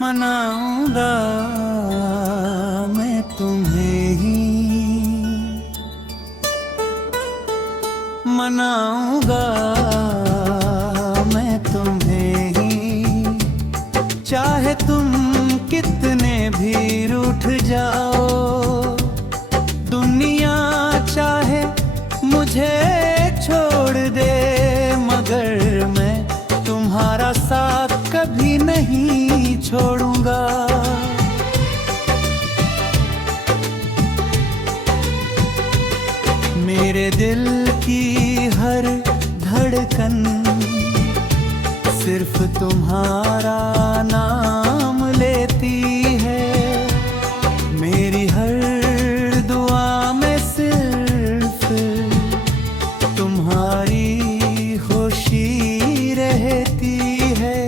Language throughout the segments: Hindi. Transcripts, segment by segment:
मनाऊंगा मैं तुम्हें ही, मनाऊंगा मैं तुम्हें ही, चाहे तुम कितने भी रूठ जाओ। दुनिया चाहे मुझे छोड़ दे, मगर मैं तुम्हारा साथ कभी नहीं छोड़ूंगा। मेरे दिल की हर धड़कन सिर्फ तुम्हारा नाम लेती है। मेरी हर दुआ में सिर्फ तुम्हारी खुशी रहती है।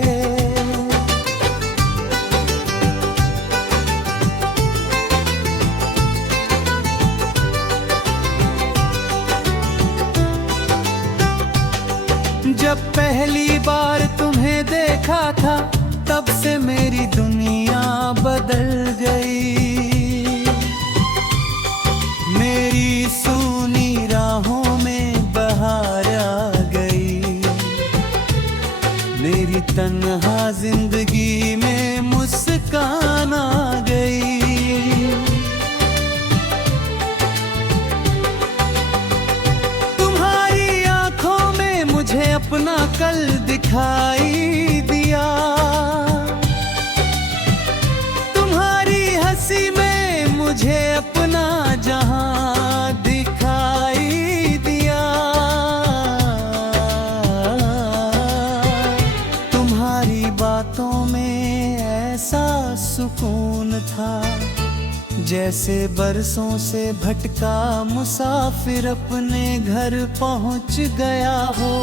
जब पहली बार तुम्हें देखा था, तब से मेरी दुनिया बदल गई। मेरी सूनी राहों में बहार आ गई, मेरी तन्हा जिंदगी में मुस्कान आ गई। मुझे अपना कल दिखाई दिया, तुम्हारी हंसी में मुझे अपना जहां दिखाई दिया। तुम्हारी बातों में ऐसा सुकून था, जैसे बरसों से भटका मुसाफिर अपने घर पहुंच गया हो।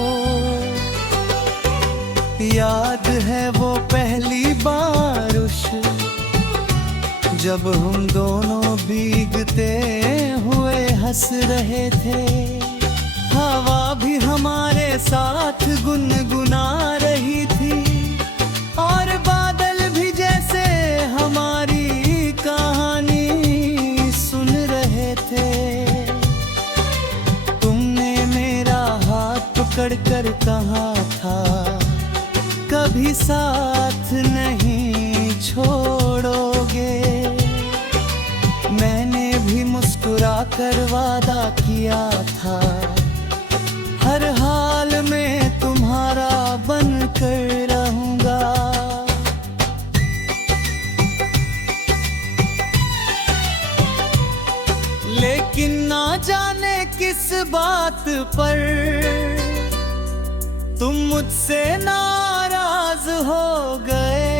याद है वो पहली बारिश, जब हम दोनों भीगते हुए हंस रहे थे। हवा भी हमारे साथ गुनगुना रही थी, और बादल भी जैसे हमारी कहानी सुन रहे थे। तुमने मेरा हाथ पकड़कर कहा था, कभी साथ नहीं छोड़ोगे। मैंने भी मुस्कुराकर वादा किया था, हर हाल में तुम्हारा बनकर रहूंगा। लेकिन ना जाने किस बात पर तुम मुझसे नाराज हो गए।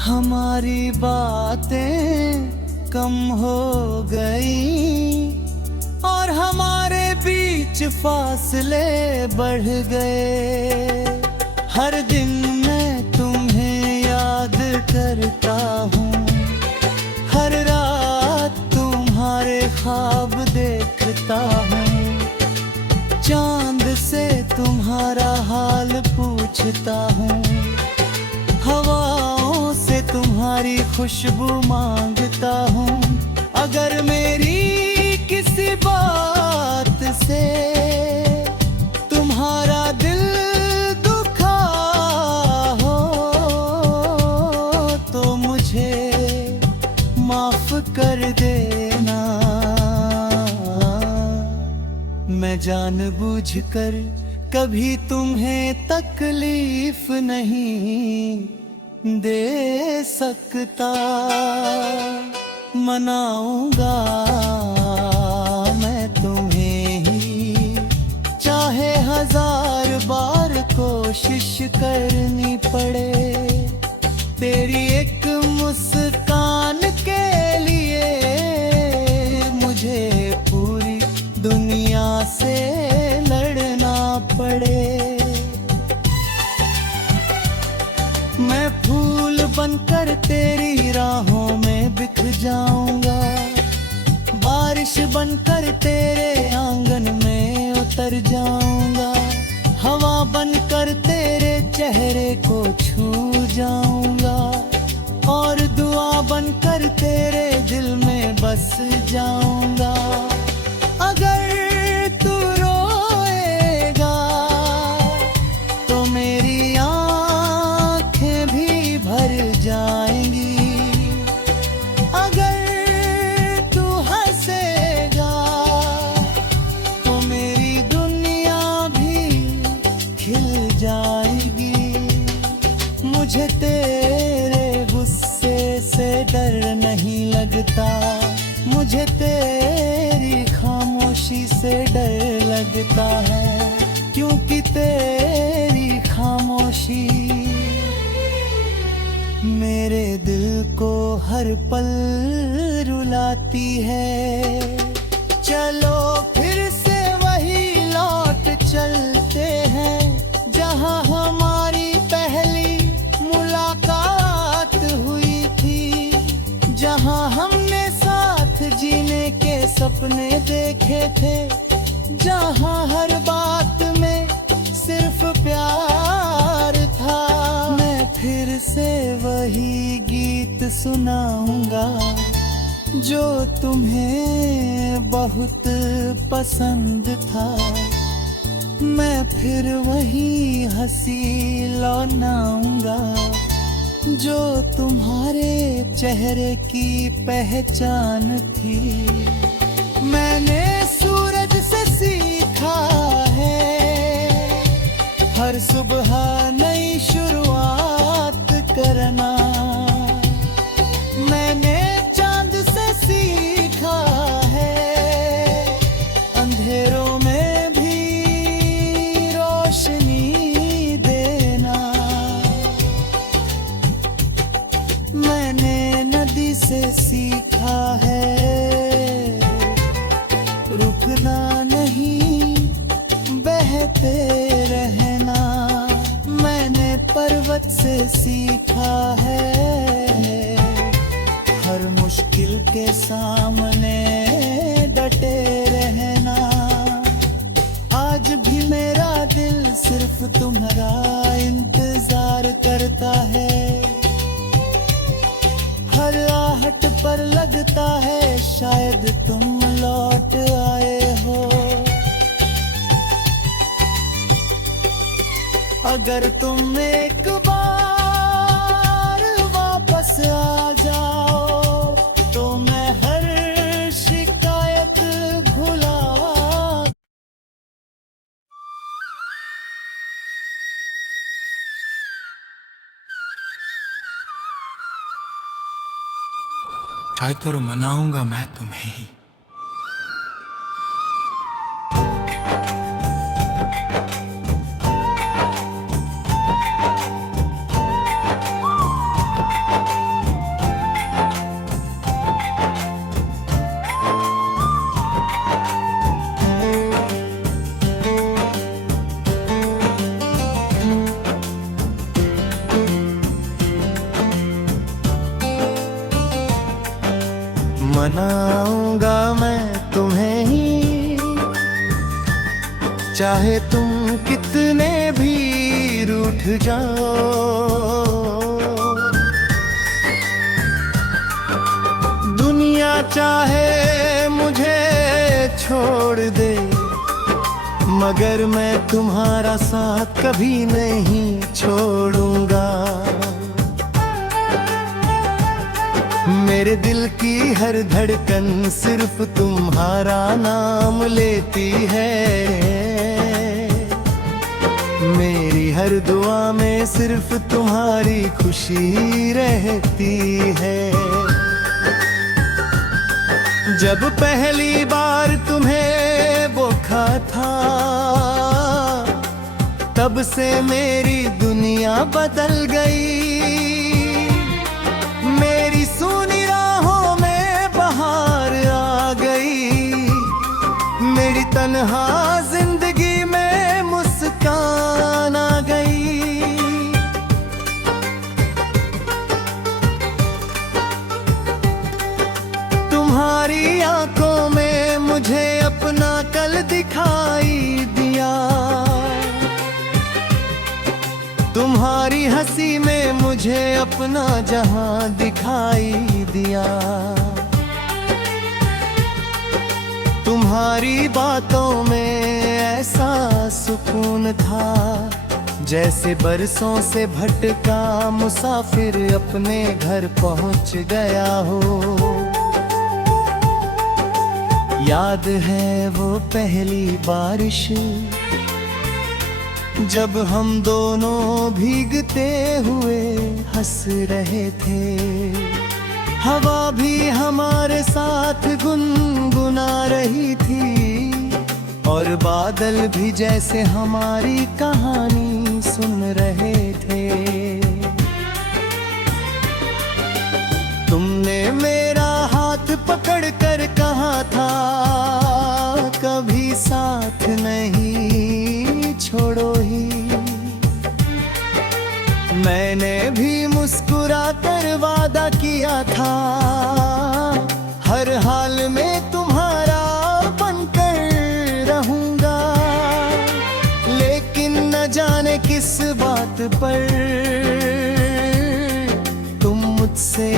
हमारी बातें कम हो गई, और हमारे बीच फासले बढ़ गए। हर दिन मैं तुम्हें याद करता हूँ, हर रात तुम्हारे ख्वाब देखता हूँ। चांद से तुम्हारा हाल पूछता हूँ, हवाओं से तुम्हारी खुशबू मांगता हूँ। अगर मेरी किसी बात से तुम्हारा दिल दुखा हो, तो मुझे माफ कर देना। मैं जानबूझकर कभी तुम्हें तकलीफ नहीं दे सकता। मनाऊंगा मैं तुम्हें ही, चाहे 1000 बार कोशिश करनी पड़े। तेरी एक मुस्कान के लिए मुझे पूरी दुनिया से लड़ना पड़े। मैं फूल बनकर तेरी राहों में बिखर जाऊंगा, बारिश बनकर तेरे आंगन में उतर जाऊंगा, हवा बनकर तेरे चेहरे जाऊंगा और दुआ बनकर तेरे दिल में बस जाऊंगा। अगर तू रोएगा तो मेरी आंखें भी भर जाएंगी, अगर तू हंसेगा तो मेरी दुनिया भी खिल जाएगी। मुझे तेरे गुस्से से डर नहीं लगता, मुझे तेरी खामोशी से डर लगता है, क्योंकि तेरी खामोशी मेरे दिल को हर पल रुलाती है। चलो फिर से वही लौट चलते हैं जहां हमारी पहली मुलाकात हुई थी, जहां हमने साथ जीने के सपने देखे थे, जहां हर बात में सिर्फ प्यार था। मैं फिर से वही गीत सुनाऊंगा जो तुम्हें बहुत पसंद था, मैं फिर वही हंसी लौटाऊंगा जो तुम्हारे चेहरे की पहचान थी। मैंने सूरज से सीखा है हर सुबह नई शुरुआत करना, मैंने चांद से सीखा है अंधेरों में भी रोशनी देना, मैंने नदी से सीखा है रुकना नहीं बहते रहना, मैंने पर्वत से सीखा है हर मुश्किल के सामने डटे रहना। आज भी मेरा दिल सिर्फ तुम्हारा इंतजार करता है, हर आहट पर लगता है शायद तुम लौट आए हो। अगर तुम एक बार वापस आ जाओ तो मैं हर शिकायत भुला। चाहे तो मनाऊंगा मैं तुम्हें ही। मनाऊंगा मैं तुम्हें ही, चाहे तुम कितने भी रूठ जाओ। दुनिया चाहे मुझे छोड़ दे, मगर मैं तुम्हारा साथ कभी नहीं छोड़ूंगा। मेरे दिल की हर धड़कन सिर्फ तुम्हारा नाम लेती है, मेरी हर दुआ में सिर्फ तुम्हारी खुशी रहती है। जब पहली बार तुम्हें देखा था, तब से मेरी दुनिया बदल गई। मेरी सूनी राहों में बहार आ गई, मेरी तन्हा जिंदगी में मुस्कान आ गई। तुम्हारी आंखों में मुझे अपना कल दिखाई दिया, तुम्हारी हंसी में मुझे मुझे अपना जहां दिखाई दिया। तुम्हारी बातों में ऐसा सुकून था, जैसे बरसों से भटका मुसाफिर अपने घर पहुंच गया हो। याद है वो पहली बारिश, जब हम दोनों भीगते हुए हंस रहे थे। हवा भी हमारे साथ गुनगुना रही थी, और बादल भी जैसे हमारी कहानी सुन रहे थे। तुमने मेरा हाथ पकड़ कर कहा था, कभी साथ नहीं छोड़ो ही। मैंने भी मुस्कुरा कर वादा किया था, हर हाल में तुम्हारा बनकर रहूंगा। लेकिन न जाने किस बात पर तुम मुझसे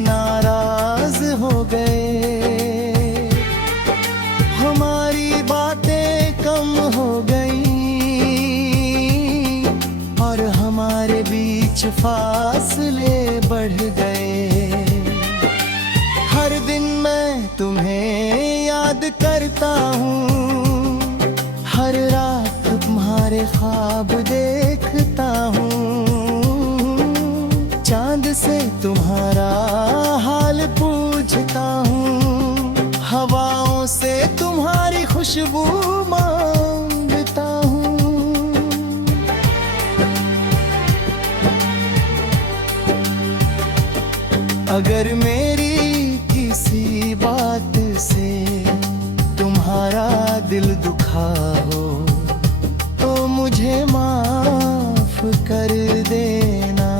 नाराज हो गए। हमारी बातें कम हो गई और हमारे बीच फासले बढ़ गए। हर दिन मैं तुम्हें याद करता हूँ, हर रात तुम्हारे ख्वाब देखता हूँ। चांद से तुम्हारा हाल पूछता हूँ, हवाओं से तुम्हारी खुशबू मांगता हूँ। अगर मेरी किसी बात से तुम्हारा दिल दुखा हो, तो मुझे माफ कर देना।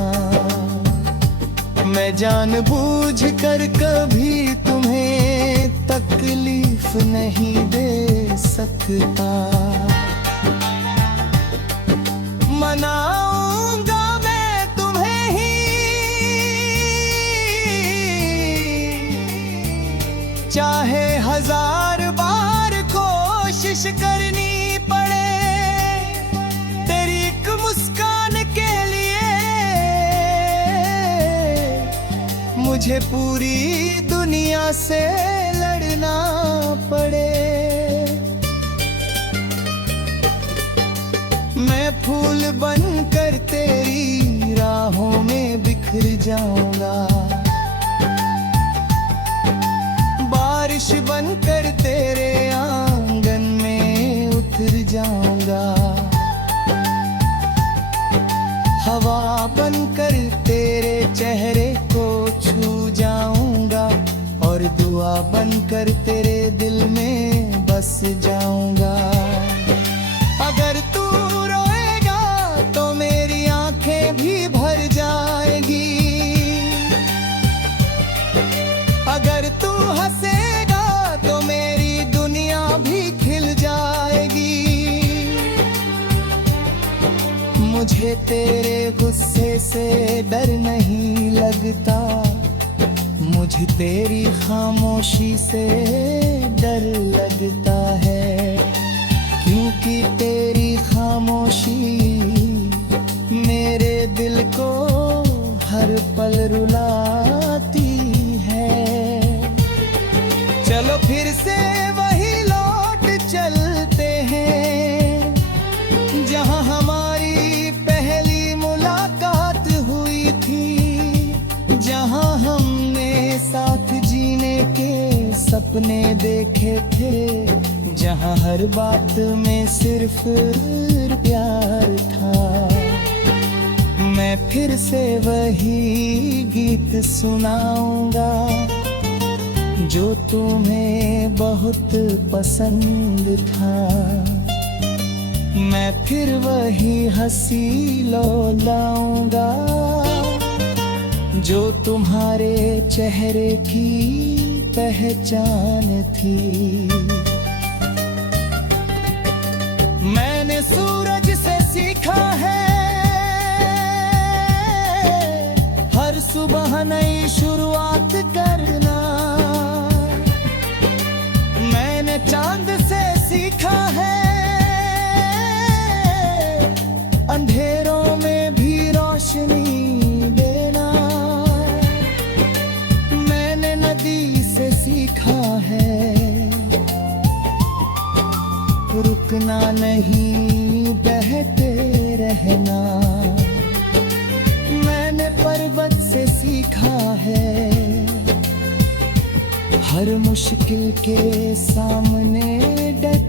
मैं जानबूझ कर कभी तुम्हें तकलीफ नहीं दे सकता। मनाऊंगा मैं तुम्हें ही, चाहे हजार बार कोशिश करनी पड़े। तेरी एक मुस्कान के लिए मुझे पूरी दुनिया से लड़ना पड़े। मैं फूल बनकर तेरी राहों में बिखर जाऊंगा, बारिश बनकर तेरे आंगन में उतर जाऊंगा। हवा बनकर तेरे चेहरे को छू जाऊंगा, और दुआ बनकर तेरे दिल में बस जाऊंगा। अगर तू रोएगा तो मेरी आंखें भी भर जाएगी, अगर तू हंसेगा तो मेरी दुनिया भी खिल जाएगी। मुझे तेरे गुस्से से डर नहीं लगता, मुझे तेरी खामोशी से डर लगता है। क्योंकि तेरी खामोशी मेरे दिल को हर पल रुलाती है। चलो फिर से वही लौट चलते हैं, जहां हमारी पहली मुलाकात हुई थी, जहां हमने साथ जीने के सपने देखे थे, जहां हर बात में सिर्फ प्यार था। मैं फिर से वही गीत सुनाऊंगा जो तुम्हें बहुत पसंद था। मैं फिर वही हंसी लौलाऊंगा जो तुम्हारे चेहरे की पहचान थी। मैंने सूरज से सीखा है रुकना नहीं, बहते रहना। मैंने पर्वत से सीखा है, हर मुश्किल के सामने डट